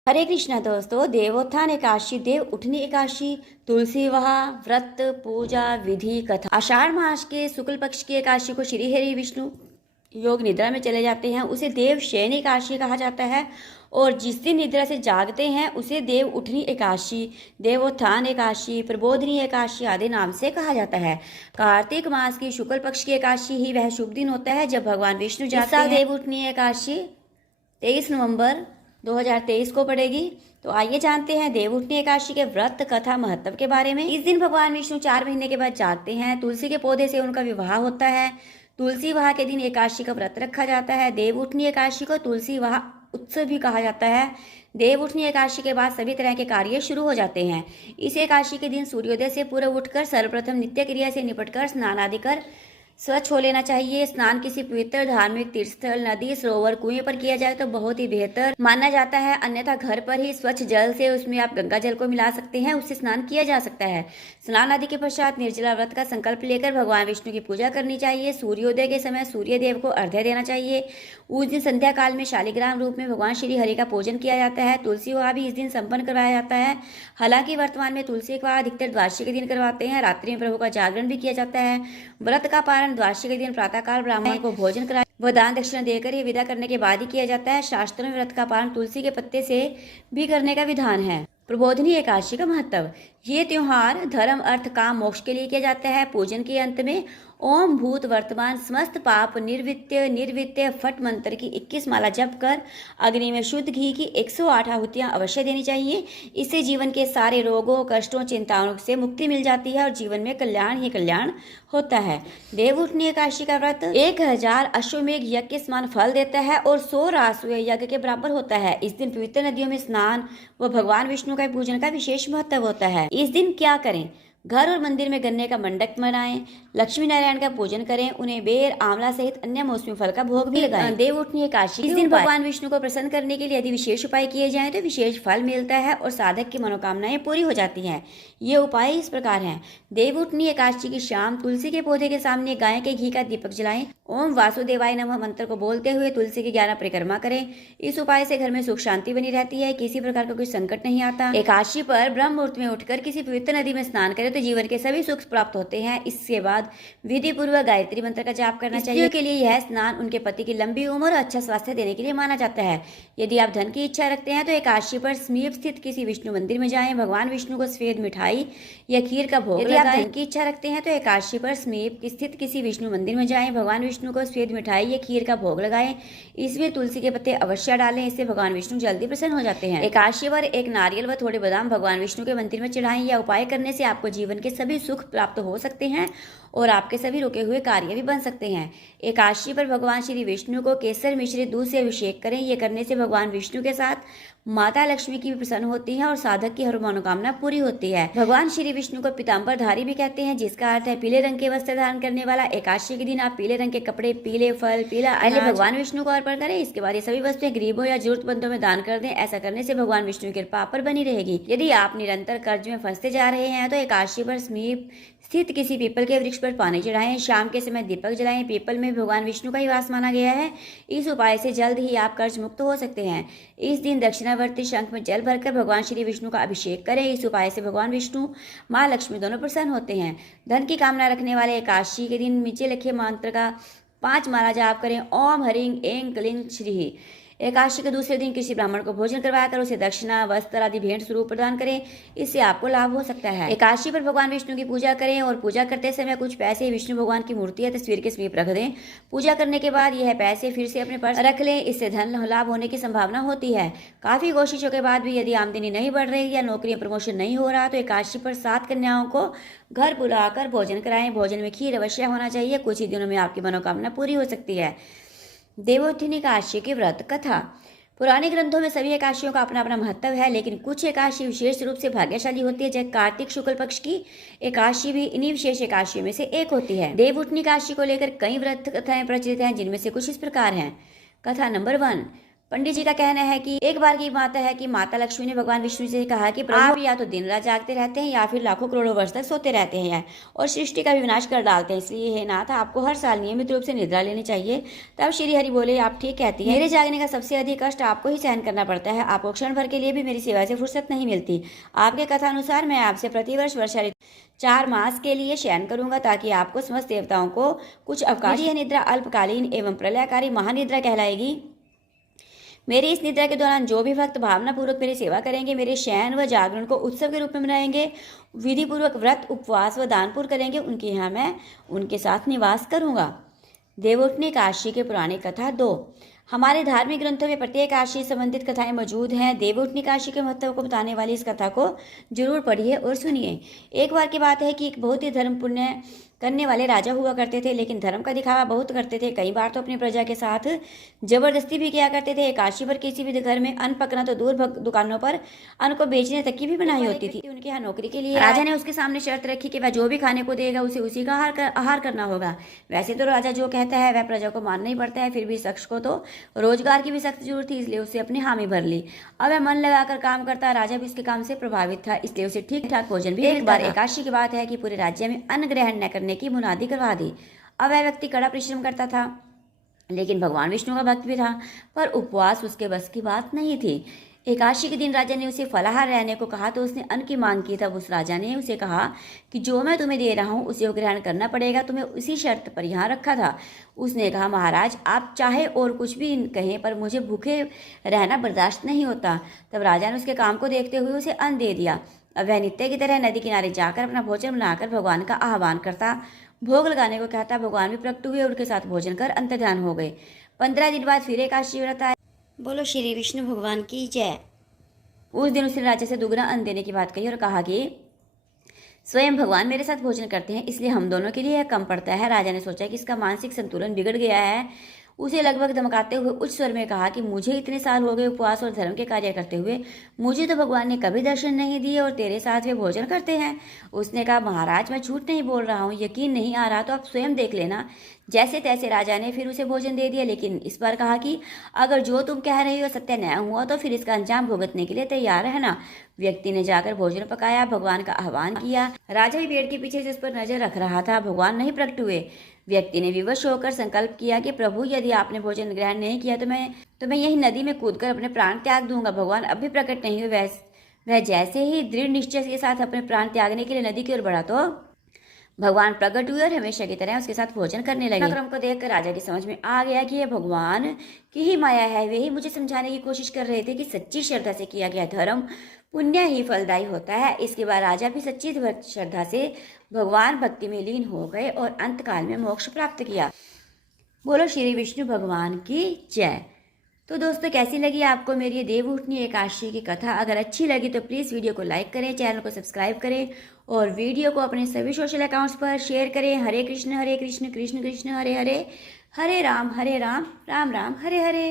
हरे कृष्णा दोस्तों। देवोत्थान एकादशी, देव उठनी एकादशी, तुलसी विवाह, व्रत, पूजा, विधि, कथा। आषाढ़ मास के शुक्ल पक्ष की एकादशी को श्री हरि विष्णु योग निद्रा में चले जाते हैं उसे देव शयन एकादशी कहा जाता है। और जिस दिन निद्रा से जागते हैं उसे देव उठनी एकादशी, देवोत्थान एकादशी, प्रबोधनी एकादशी आदि नाम से कहा जाता है। कार्तिक मास की शुक्ल पक्ष की एकादशी ही वह शुभ दिन होता है जब भगवान विष्णु जागते हैं। देव उठनी एकादशी 23 नवंबर 2023 को पड़ेगी। तो आइए जानते हैं देव उठनी एकादशी के व्रत, कथा, महत्व के बारे में। इस दिन भगवान विष्णु 4 महीने के बाद जागते हैं। तुलसी के पौधे से उनका विवाह होता है। तुलसी विवाह के दिन एकादशी का व्रत रखा जाता है। देव उठनी एकादशी को तुलसी विवाह उत्सव भी कहा जाता है। देव उठनी एकादशी के बाद सभी तरह के कार्य शुरू हो जाते हैं। इस एकादशी के दिन सूर्योदय से पूर्व उठकर सर्वप्रथम नित्य क्रिया से निपटकर स्नान आदि कर स्वच्छ हो लेना चाहिए। स्नान किसी पवित्र धार्मिक तीर्थस्थल, नदी, सरोवर, कुएं पर किया जाए तो बहुत ही बेहतर माना जाता है। अन्यथा घर पर ही स्वच्छ जल से, उसमें आप गंगा जल को मिला सकते हैं, उससे स्नान किया जा सकता है। स्नान आदि के पश्चात निर्जला व्रत का संकल्प लेकर भगवान विष्णु की पूजा करनी चाहिए। सूर्योदय के समय सूर्य देव को अर्घ्य देना चाहिए। उस दिन संध्या काल में शालिग्राम रूप में भगवान श्री हरि का पूजन किया जाता है। तुलसी विवाह भी इस दिन संपन्न करवाया जाता है। हालांकि वर्तमान में तुलसी विवाह अधिकतर द्वादशी के दिन करवाते हैं। रात्रि में प्रभु का जागरण भी किया जाता है। व्रत का पारण द्वादशी के दिन प्रातःकाल ब्राह्मण को भोजन करा व दान दक्षिणा देकर ही विदा करने के बाद ही किया जाता है। शास्त्रों में व्रत का पारण तुलसी के पत्ते से भी करने का विधान है। प्रबोधनी एकादशी का महत्व। ये त्योहार धर्म, अर्थ, काम, मोक्ष के लिए किया जाता है। पूजन के अंत में ओम भूत वर्तमान समस्त पाप निर्वित्य निर्वित्य फट मंत्र की 21 माला जप कर अग्नि में शुद्ध घी की 108 आहुतियां अवश्य देनी चाहिए। इससे जीवन के सारे रोगों, कष्टों, चिंताओं से मुक्ति मिल जाती है और जीवन में कल्याण ही कल्याण होता है। देव उठनी एकादशी का व्रत 1000 अश्वमेघ यज्ञ के समान फल देता है और 100 रासुए यज्ञ के बराबर होता है। इस दिन पवित्र नदियों में स्नान व भगवान विष्णु का पूजन का विशेष महत्व होता है। इस दिन क्या करें? घर और मंदिर में गन्ने का मंडप बनाएं, लक्ष्मी नारायण का पूजन करें, उन्हें बेर, आंवला सहित अन्य मौसमी फल का भोग भी लगाएं। देव उठनी एकादशी इस दिन भगवान विष्णु को प्रसन्न करने के लिए यदि विशेष उपाय किए जाएं तो विशेष फल मिलता है और साधक की मनोकामनाएं पूरी हो जाती हैं। ये उपाय इस प्रकार हैं। देव उठनी एकादशी की शाम तुलसी के पौधे के सामने गाय के घी का दीपक जलाएं। ओम वासुदेवाय नमः मंत्र को बोलते हुए तुलसी की 11 परिक्रमा करें। इस उपाय से घर में सुख शांति बनी रहती है, किसी प्रकार का कोई संकट नहीं आता। एकादशी पर ब्रह्म मुहूर्त में उठकर किसी पवित्र नदी में स्नान करें तो जीवन के सभी सुख प्राप्त होते हैं। इसके बाद विधि पूर्वक गायत्री मंत्र का जाप करना चाहिए। के लिए यह स्नान उनके पति की लंबी उम्र और अच्छा स्वास्थ्य देने के लिए माना जाता है। यदि आप धन की इच्छा रखते हैं तो एकादशी पर समीप स्थित किसी विष्णु मंदिर में जाएं। भगवान विष्णु को सफेद मिठाई या खीर का भोग लगाएं। यदि आप धन की इच्छा रखते हैं तो एकादशी पर समीप स्थित किसी विष्णु मंदिर में जाएं। भगवान विष्णु को सफेद मिठाई या खीर का भोग लगाएं। इसमें तुलसी के पत्ते अवश्य डालें, इससे भगवान विष्णु जल्दी प्रसन्न हो जाते हैं। एकादशी पर एक नारियल व थोड़े बादाम भगवान विष्णु के मंदिर में चढ़ाएं। यह उपाय करने से आपको जीवन के सभी सुख प्राप्त हो सकते हैं और आपके सभी रुके हुए कार्य भी बन सकते हैं। एकादशी पर भगवान श्री विष्णु को केसर मिश्रित दूध से अभिषेक करें। यह करने से भगवान विष्णु के साथ माता लक्ष्मी की भी प्रसन्न होती है और साधक की हर मनोकामना पूरी होती है। भगवान श्री विष्णु को पीताम्बरधारी भी कहते हैं, जिसका अर्थ है पीले रंग के वस्त्र धारण करने वाला। एकादशी के दिन आप पीले रंग के कपड़े, पीले फल, पीला अन्न भगवान विष्णु को अर्पण करें। इसके बाद ये सभी वस्तुएं गरीबों या जरूरतमंदों में दान कर दें। ऐसा करने से भगवान विष्णु की कृपा पर बनी रहेगी। यदि आप निरंतर कर्ज में फंसते जा रहे हैं तो एकादशी पर समीप स्थित किसी पीपल के वृक्ष पर पानी चढ़ाएं। शाम के समय दीपक जलाएं। पीपल में भगवान विष्णु का ही वास माना गया है। इस उपाय से जल्द ही आप कर्ज मुक्त हो सकते हैं। इस दिन दक्षिणावर्ती शंख में जल भरकर भगवान श्री विष्णु का अभिषेक करें। इस उपाय से भगवान विष्णु, माँ लक्ष्मी दोनों प्रसन्न होते हैं। धन की कामना रखने वाले एकादशी के दिन नीचे लिखे मंत्र का 5 माला जाप करें। ओम हरिं ऐं क्लीं श्रीः। एकादशी के दूसरे दिन किसी ब्राह्मण को भोजन करवाकर उसे दक्षिणा, वस्त्र आदि भेंट स्वरूप प्रदान करें। इससे आपको लाभ हो सकता है। एकादशी पर भगवान विष्णु की पूजा करें और पूजा करते समय कुछ पैसे विष्णु भगवान की मूर्ति या तस्वीर के समीप रख दें। पूजा करने के बाद यह पैसे फिर से अपने पर्स रख लें। इससे धन लाभ होने की संभावना होती है। काफी कोशिशों के बाद भी यदि आमदनी नहीं बढ़ रही या नौकरी प्रमोशन नहीं हो रहा तो एकादशी पर 7 कन्याओं को घर बुलाकर भोजन कराएं। भोजन में खीर अवश्य होना चाहिए। कुछ ही दिनों में आपकी मनोकामना पूरी हो सकती है। देवोत्थान एकादशी की व्रत कथा। पुराने ग्रंथों में सभी एकादशियों का अपना अपना महत्व है, लेकिन कुछ एकादशी विशेष रूप से भाग्यशाली होती है। जैसे कार्तिक शुक्ल पक्ष की एकादशी भी इन्हीं विशेष एकादशियों में से एक होती है। देव उठनी एकादशी को लेकर कई व्रत कथाएं प्रचलित हैं, जिनमें से कुछ इस प्रकार हैं। कथा नंबर 1। पंडित जी का कहना है कि एक बार की बात है कि माता लक्ष्मी ने भगवान विष्णु से कहा कि प्रभु या तो दिन रात जागते रहते हैं या फिर लाखों करोड़ों वर्ष तक सोते रहते हैं और सृष्टि का भी विनाश कर डालते हैं, इसलिए हे नाथ आपको हर साल नियमित रूप से निद्रा लेनी चाहिए। तब श्री हरि बोले, आप ठीक कहती हैं, मेरे जागने का सबसे अधिक कष्ट आपको ही सहन करना पड़ता है, आपको क्षण भर के लिए भी मेरी सेवा से फुर्सत नहीं मिलती। आपके कथा अनुसार मैं आपसे प्रतिवर्ष वर्षा ऋतु 4 मास के लिए शयन करूंगा ताकि आपको समस्त देवताओं को कुछ अवकाश। यह निद्रा अल्पकालीन एवं प्रलयकारी महानिद्रा कहलाएगी। मेरी इस निद्रा के दौरान जो भी भक्त भावना पूर्वक मेरी सेवा करेंगे, मेरे शयन व जागरण को उत्सव के रूप में मनाएंगे, विधि पूर्वक व्रत उपवास व दानपुर करेंगे, उनके यहाँ मैं उनके साथ निवास करूंगा। देवोठनी काशी की पुरानी कथा 2। हमारे धार्मिक ग्रंथों में प्रत्येक काशी संबंधित कथाएं मौजूद हैं। देवोठनी काशी के महत्व को बताने वाली इस कथा को जरूर पढ़िए और सुनिए। एक बार की बात है कि एक बहुत ही धर्म पुण्य करने वाले राजा हुआ करते थे, लेकिन धर्म का दिखावा बहुत करते थे। कई बार तो अपनी प्रजा के साथ जबरदस्ती भी किया करते थे। काशी पर किसी भी घर में अन्न पकना तो दूर दुकानों पर अन्न को बेचने तक की भी बनाई होती थी। उनके यहाँ नौकरी के लिए राजा ने उसके सामने शर्त रखी कि वह जो भी खाने को देगा उसे उसी का आहार करना होगा। वैसे तो राजा जो कहता है वह प्रजा को मानना ही पड़ता है, फिर भी शख्स को तो रोजगार की भी सख्त जरूरत थी, इसलिए उसे अपनी हामी भर ली। अब वह मन लगाकर काम करता। राजा भी उसके काम से प्रभावित था, इसलिए उसे ठीक ठाक भोजन भी। एक बार एकादशी की बात है कि पूरे राज्य में अन्न ग्रहण न करने की मुनादी करवा दी। अब वह व्यक्ति कड़ा परिश्रम करता था, लेकिन भगवान विष्णु का भक्त भी था, पर उपवास उसके बस की बात नहीं थी। एकादशी के दिन राजा ने उसे फलाहार रहने को कहा तो उसने अन्न की मांग की। तब उस राजा ने उसे कहा कि जो मैं तुम्हें दे रहा हूँ उसे ग्रहण करना पड़ेगा, तुम्हें उसी शर्त पर यहाँ रखा था। उसने कहा, महाराज आप चाहे और कुछ भी कहें पर मुझे भूखे रहना बर्दाश्त नहीं होता। तब राजा ने उसके काम को देखते हुए उसे अन्न दे दिया। अब वह नित्य की तरह नदी किनारे जाकर अपना भोजन बनाकर भगवान का आह्वान करता, भोग लगाने को कहता। भगवान भी प्रकट हुए, उनके साथ भोजन कर अंतर्ध्यान हो गए। 15 दिन बाद फिर एकादशी व्रत आया। बोलो श्री विष्णु भगवान की जय। उस दिन उसने राजा से दुगना अन्न देने की बात कही और कहा कि स्वयं भगवान मेरे साथ भोजन करते हैं, इसलिए हम दोनों के लिए यह कम पड़ता है। राजा ने सोचा कि इसका मानसिक संतुलन बिगड़ गया है। उसे लगभग धमकाते हुए उच्च स्वर में कहा कि मुझे इतने साल हो गए उपवास और धर्म के कार्य करते हुए, मुझे तो भगवान ने कभी दर्शन नहीं दिए और तेरे साथ वे भोजन करते हैं। उसने कहा, महाराज मैं झूठ नहीं बोल रहा हूँ, यकीन नहीं आ रहा तो आप स्वयं देख लेना। जैसे तैसे राजा ने फिर उसे भोजन दे दिया, लेकिन इस बार कहा कि अगर जो तुम कह रही हो सत्य न हुआ तो फिर इसका अंजाम भुगतने के लिए तैयार रहना। व्यक्ति ने जाकर भोजन पकाया, भगवान का आह्वान किया। राजा ही पेड़ के पीछे से उस पर नजर रख रहा था, भगवान नहीं प्रकट हुए। व्यक्ति ने विवश होकर संकल्प किया कि प्रभु यदि आपने भोजन ग्रहण नहीं किया तो मैं यही नदी में कूदकर अपने प्राण त्याग दूंगा। भगवान अब भी प्रकट नहीं हुए। वह जैसे ही दृढ़ निश्चय के साथ अपने प्राण त्यागने के लिए नदी की ओर बढ़ा तो भगवान प्रकट हुए और हमेशा की तरह उसके साथ भोजन करने लगे। क्रम को देखकर राजा की समझ में आ गया कि यह भगवान की ही माया है। वे ही मुझे समझाने की कोशिश कर रहे थे कि सच्ची श्रद्धा से किया गया धर्म पुण्य ही फलदायी होता है। इसके बाद राजा भी सच्ची श्रद्धा से भगवान भक्ति में लीन हो गए और अंतकाल में मोक्ष प्राप्त किया। बोलो श्री विष्णु भगवान की जय। तो दोस्तों कैसी लगी आपको मेरी ये देवउठनी एकादशी की कथा? अगर अच्छी लगी तो प्लीज़ वीडियो को लाइक करें, चैनल को सब्सक्राइब करें और वीडियो को अपने सभी सोशल अकाउंट्स पर शेयर करें। हरे कृष्ण कृष्ण कृष्ण हरे हरे, हरे राम राम राम हरे हरे।